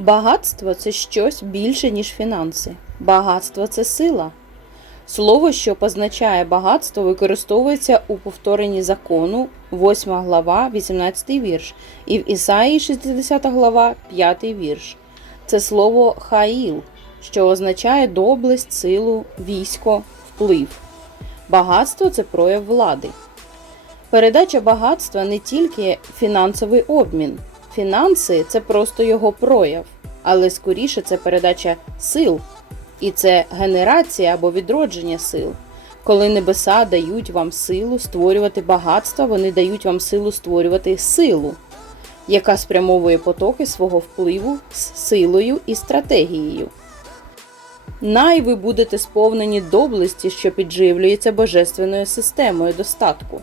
Багатство це щось більше, ніж фінанси. Багатство це сила. Слово, що позначає багатство, використовується у повторенні закону, 8 глава, 18 вірш, і в Ісаї, 60 глава, 5 вірш. Це слово хаїл, що означає доблесть, силу, військо, вплив. Багатство це прояв влади. Передача багатства не тільки фінансовий обмін. Фінанси це просто його прояв, але скоріше це передача сил, і це генерація або відродження сил. Коли небеса дають вам силу створювати багатство, вони дають вам силу створювати силу, яка спрямовує потоки свого впливу з силою і стратегією. Най ви будете сповнені доблесті, що підживлюється божественною системою достатку.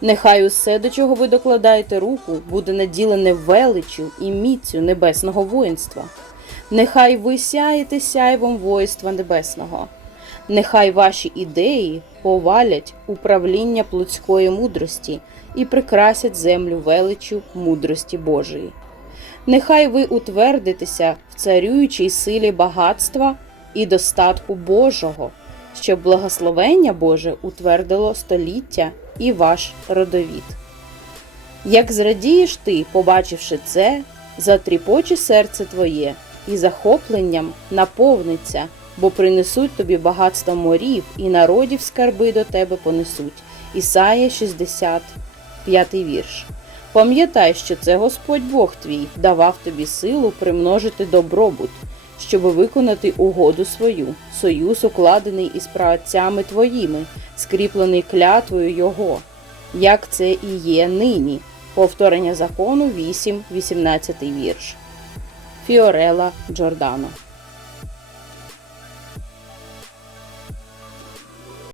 Нехай усе, до чого ви докладаєте руку, буде наділене величю і міцю небесного воїнства. Нехай ви сяєте сяйвом воїнства небесного. Нехай ваші ідеї повалять управління плотської мудрості і прикрасять землю величю мудрості Божої. Нехай ви утвердитеся в царюючій силі багатства і достатку Божого, щоб благословення Боже утвердило століття і ваш родовід. Як зрадієш ти, побачивши це, затріпоче серце твоє, і захопленням наповниться, бо принесуть тобі багатство морів, і народів скарби до тебе понесуть. Ісая 60, 5 вірш. Пам'ятай, що це Господь Бог твій давав тобі силу примножити добробут, щоб виконати угоду свою, союз укладений із праотцями твоїми, скріплений клятвою Його, як це і є нині. Повторення закону 8, 18 вірш. Фіорела Джордано